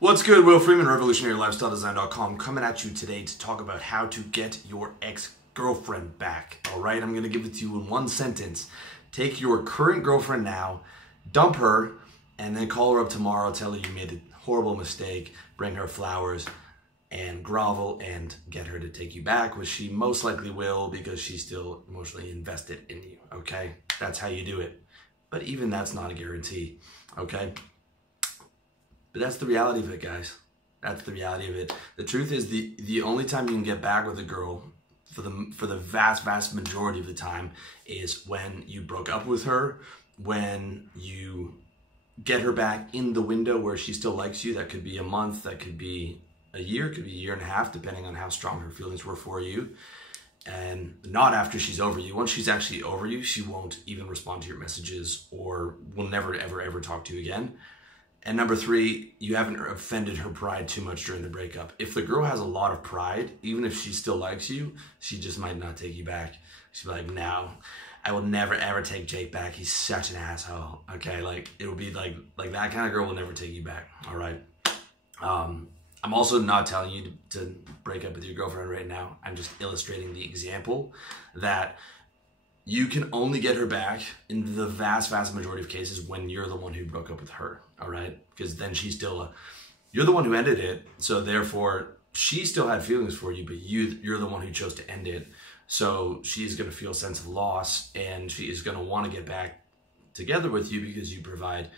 What's good? Will Freeman, RevolutionaryLifestyleDesign.com, coming at you today to talk about how to get your ex-girlfriend back. All right, I'm going to give it to you in one sentence. Take your current girlfriend now, dump her, and then call her up tomorrow, tell her you made a horrible mistake, bring her flowers, and grovel and get her to take you back, which she most likely will because she's still emotionally invested in you, okay? That's how you do it. But even that's not a guarantee, okay? But that's the reality of it, guys. That's the reality of it. The truth is the only time you can get back with a girl for the vast majority of the time is when you broke up with her, when you get her back in the window where she still likes you. That could be a month, that could be a year, it could be a year and a half, depending on how strong her feelings were for you. And not after she's over you. Once she's actually over you, she won't even respond to your messages or will never, ever talk to you again. And number three, you haven't offended her pride too much during the breakup. If the girl has a lot of pride, even if she still likes you, she just might not take you back. She'll be like, no, I will never ever take Jake back. He's such an asshole. Okay, like it will be like that kind of girl will never take you back. All right. I'm also not telling you to break up with your girlfriend right now. I'm just illustrating the example that you can only get her back in the vast majority of cases when you're the one who broke up with her, all right? Because then she's still, you're the one who ended it, so therefore she still had feelings for you, but you're the one who chose to end it. So she's gonna feel a sense of loss and she is gonna wanna get back together with you because you provide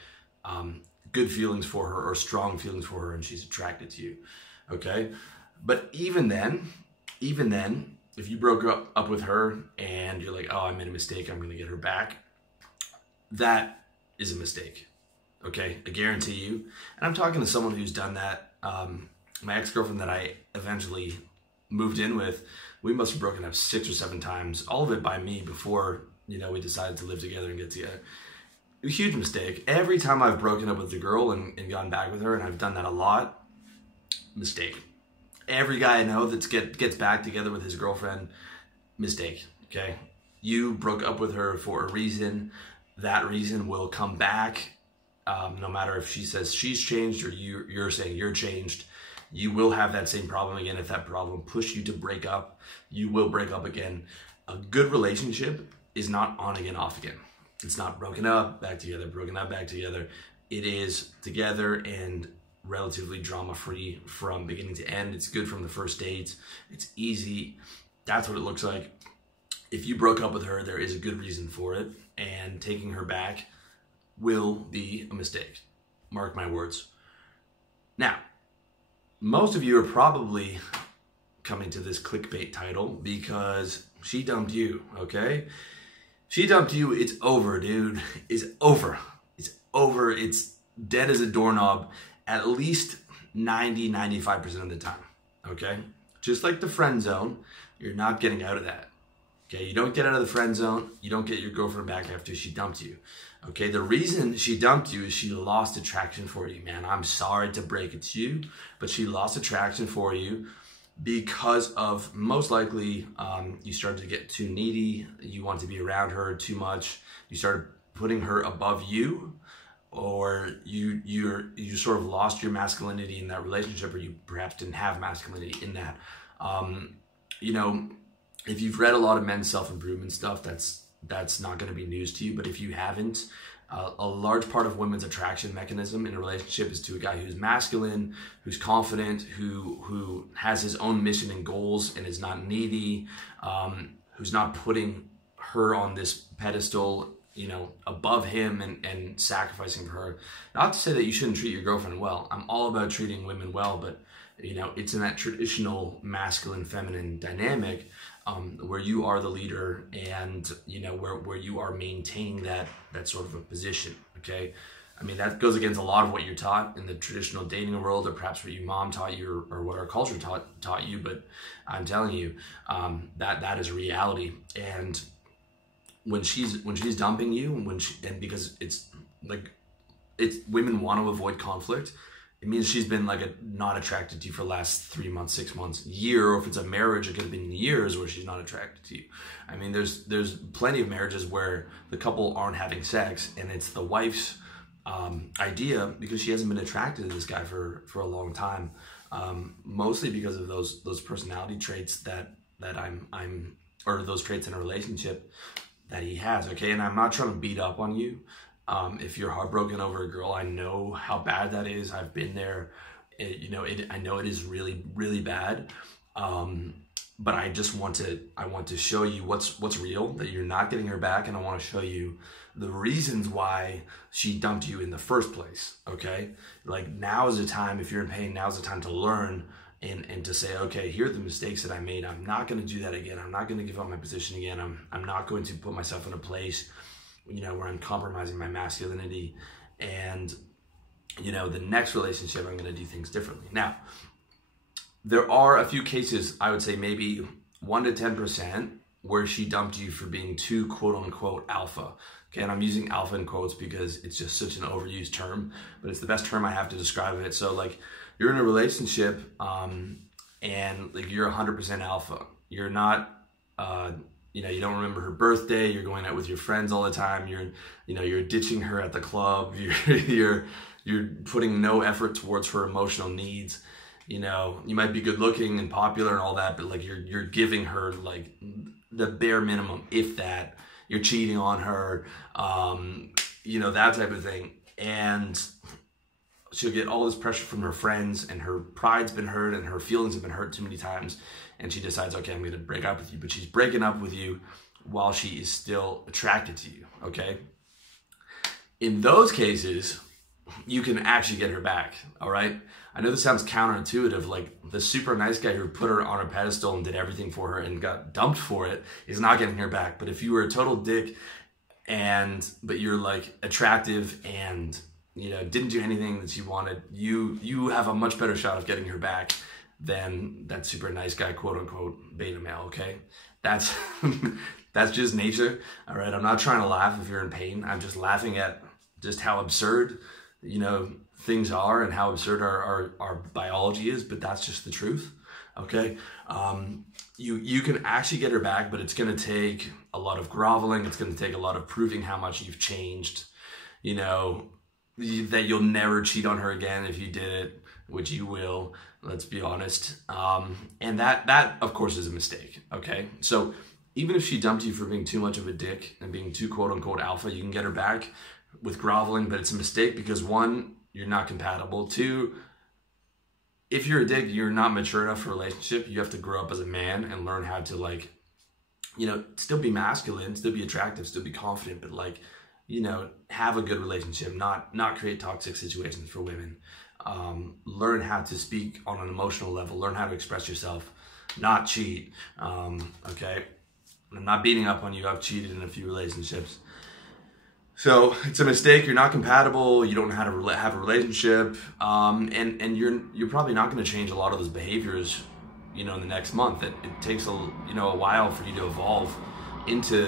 good feelings for her or strong feelings for her and she's attracted to you, okay? But even then, if you broke up with her and you're like, oh, I made a mistake, I'm gonna get her back, that is a mistake, okay? I guarantee you. And I'm talking to someone who's done that. My ex-girlfriend that I eventually moved in with, we must have broken up 6 or 7 times, all of it by me before, we decided to live together and get together. A huge mistake. Every time I've broken up with a girl and gotten back with her, and I've done that a lot, mistake. Every guy I know that gets back together with his girlfriend, mistake, okay? You broke up with her for a reason. That reason will come back, no matter if she says she's changed or you're saying you're changed. You will have that same problem again. If that problem pushed you to break up, you will break up again. A good relationship is not on again, off again. It's not broken up, back together, broken up, back together. It is together and relatively drama-free from beginning to end. It's good from the first date. It's easy. That's what it looks like. If you broke up with her, there is a good reason for it, and taking her back will be a mistake. Mark my words. Now, most of you are probably coming to this clickbait title because she dumped you, okay? She dumped you, it's over, dude. It's over. It's over. It's dead as a doorknob. At least 90-95% of the time, okay? Just like the friend zone, you're not getting out of that, okay? You don't get out of the friend zone. You don't get your girlfriend back after she dumped you, okay? The reason she dumped you is she lost attraction for you, man. I'm sorry to break it to you, but she lost attraction for you because of, most likely, you started to get too needy. You want to be around her too much. You started putting her above you, or you sort of lost your masculinity in that relationship, or you perhaps didn't have masculinity in that. If you've read a lot of men's self-improvement stuff, that's not going to be news to you. But if you haven't, a large part of women's attraction mechanism in a relationship is to a guy who's masculine, who's confident, who has his own mission and goals and is not needy, who's not putting her on this pedestal, above him and sacrificing for her. Not to say that you shouldn't treat your girlfriend well. I'm all about treating women well, but it's in that traditional masculine feminine dynamic where you are the leader and where you are maintaining that sort of a position, okay? I mean, that goes against a lot of what you're taught in the traditional dating world, or perhaps what your mom taught you, or what our culture taught you. But I'm telling you, that is a reality. And when she's dumping you, and because it's women want to avoid conflict, it means she's been not attracted to you for the last 3 months, 6 months, year, or if it's a marriage, it could have been years where she's not attracted to you. I mean, there's plenty of marriages where the couple aren't having sex, and it's the wife's idea, because she hasn't been attracted to this guy for a long time, mostly because of those personality traits that I'm or those traits in a relationship that he has. Okay, and I'm not trying to beat up on you. If you're heartbroken over a girl, I know how bad that is. I've been there. I know it is really, really bad. But I want to show you what's real, that you're not getting her back, and I want to show you the reasons why she dumped you in the first place. Okay, like, now is the time. If you're in pain, now is the time to learn and to say, okay, here are the mistakes that I made. I'm not going to do that again. I'm not going to give up my position again. I'm not going to put myself in a place, where I'm compromising my masculinity. And the next relationship, I'm going to do things differently. Now, there are a few cases, I would say maybe 1 to 10%, where she dumped you for being too quote unquote alpha. Okay, and I'm using alpha in quotes because it's just such an overused term, but it's the best term I have to describe it. So, like, you're in a relationship, and like, you're 100% alpha. You're not, you don't remember her birthday. You're going out with your friends all the time. You're ditching her at the club. You're putting no effort towards her emotional needs. You might be good looking and popular and all that, but like, you're giving her like the bare minimum, if that. You're cheating on her, that type of thing. And she'll get all this pressure from her friends, and her pride's been hurt and her feelings have been hurt too many times. And she decides, okay, I'm going to break up with you. But she's breaking up with you while she is still attracted to you, okay? In those cases, you can actually get her back, all right? I know this sounds counterintuitive, like the super nice guy who put her on a pedestal and did everything for her and got dumped for it is not getting her back. But if you were a total dick but you're like attractive and didn't do anything that she wanted, you have a much better shot of getting her back than that super nice guy, quote unquote, beta male, okay? That's that's just nature, all right? I'm not trying to laugh if you're in pain. I'm just laughing at just how absurd, things are and how absurd our biology is, but that's just the truth, okay? You can actually get her back, but it's going to take a lot of groveling. It's going to take a lot of proving how much you've changed, that you'll never cheat on her again if you did it, which you will, let's be honest. And that of course is a mistake, okay? So even if she dumped you for being too much of a dick and being too quote unquote alpha, you can get her back with groveling, but it's a mistake because, one, you're not compatible. Two, if you're a dick, you're not mature enough for a relationship. You have to grow up as a man and learn how to, like, still be masculine, still be attractive, still be confident, but like, have a good relationship, not create toxic situations for women. Learn how to speak on an emotional level, learn how to express yourself, not cheat, okay? I'm not beating up on you. I've cheated in a few relationships. So it's a mistake. You're not compatible. You don't know how to have a relationship, and you're probably not going to change a lot of those behaviors, in the next month. It takes a while for you to evolve into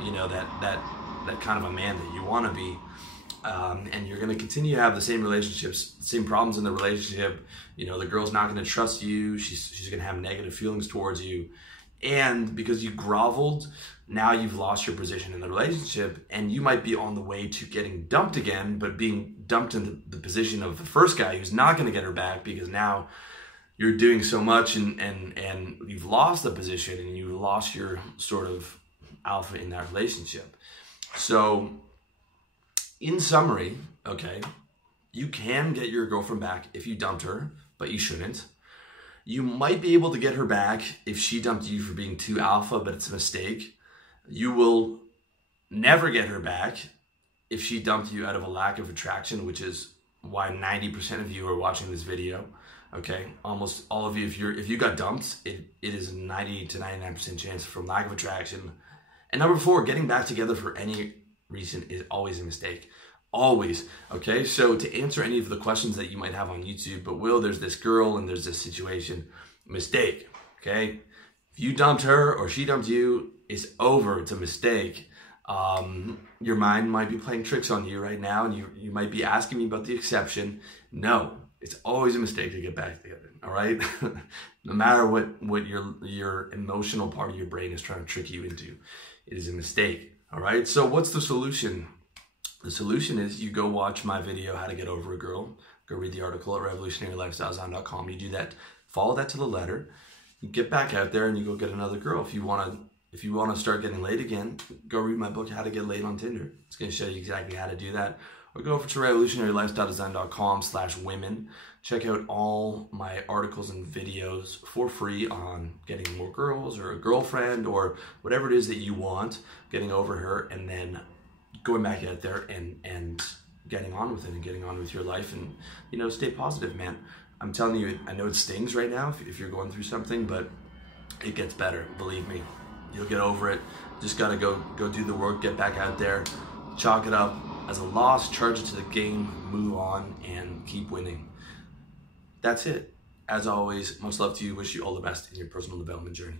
that kind of a man that you want to be, and you're going to continue to have the same relationships, same problems in the relationship. The girl's not going to trust you. She's going to have negative feelings towards you, and because you groveled, now you've lost your position in the relationship, and you might be on the way to getting dumped again, but being dumped in the position of the first guy who's not going to get her back because now you're doing so much and you've lost the position and you lost your sort of alpha in that relationship. So in summary, okay, you can get your girlfriend back if you dumped her, but you shouldn't. You might be able to get her back if she dumped you for being too alpha, but it's a mistake. You will never get her back if she dumped you out of a lack of attraction, which is why 90% of you are watching this video, okay? Almost all of you, if you got dumped, it is a 90 to 99% chance from lack of attraction. And number 4, getting back together for any reason is always a mistake. Always, okay? So to answer any of the questions that you might have on YouTube, but Will, there's this girl and there's this situation, mistake, okay? If you dumped her or she dumped you, it's over. It's a mistake. Your mind might be playing tricks on you right now, and you might be asking me about the exception. No, it's always a mistake to get back together, all right? No matter what your emotional part of your brain is trying to trick you into, it is a mistake, all right? So what's the solution? The solution is you go watch my video, How to Get Over a Girl. Go read the article at revolutionarylifestyledesign.com. You do that, follow that to the letter. You get back out there and you go get another girl. If you want to start getting laid again, go read my book, How to Get Laid on Tinder. It's going to show you exactly how to do that. Or go over to revolutionarylifestyledesign.com/women. Check out all my articles and videos for free on getting more girls or a girlfriend or whatever it is that you want, getting over her, and then going back out there and getting on with it and getting on with your life, and stay positive, man. I'm telling you, I know it stings right now if you're going through something, but it gets better. Believe me, you'll get over it. Just gotta go do the work, get back out there, chalk it up as a loss, charge it to the game, move on, and keep winning. That's it. As always, much love to you. Wish you all the best in your personal development journey.